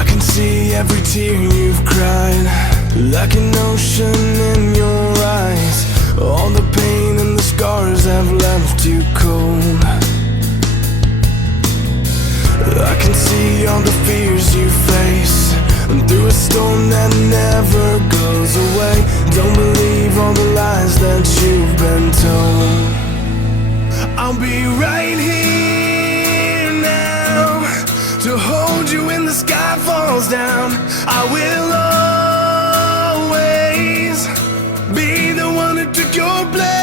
I can see every tear you've cried, like an ocean in your eyes. All the pain and the scars have left you cold. I can see all the fears you face, and through a storm that never goes away. Don't believe all the lies that you've been told. I'll be right here now to hold you when the sky falls down. I will always be the one who took your place.